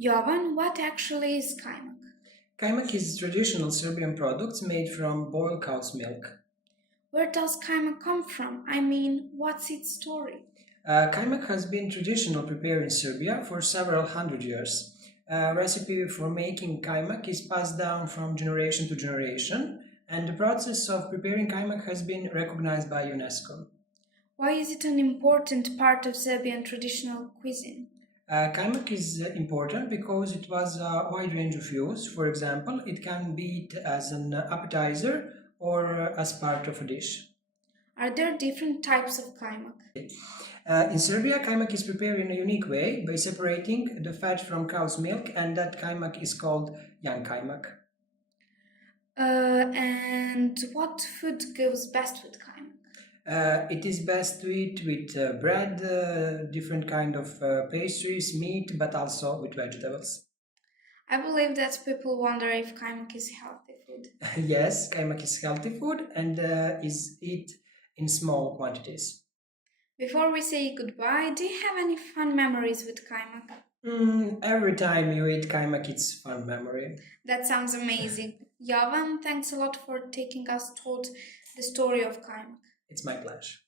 Jovan, what actually is kajmak? Kajmak is traditional Serbian product made from boiled cow's milk. Where does kajmak come from? I mean, what's its story? Kajmak has been traditional prepared in Serbia for several hundred years. A recipe for making kajmak is passed down from generation to generation, and the process of preparing kajmak has been recognized by UNESCO. Why is it an important part of Serbian traditional cuisine? Kajmak is important because it was a wide range of use. For example, it can be eaten as an appetizer or as part of a dish. Are there different types of kajmak? In Serbia, kajmak is prepared in a unique way by separating the fat from cow's milk, and that kajmak is called young kajmak. And what food goes best with kajmak? It is best to eat with bread, different kind of pastries, meat, but also with vegetables. I believe that people wonder if kajmak is healthy food. Yes, kajmak is healthy food and is eat in small quantities. Before we say goodbye, do you have any fun memories with kajmak? Every time you eat kajmak, it's fun memory. That sounds amazing. Jovan, thanks a lot for taking us told the story of kajmak. It's my pleasure.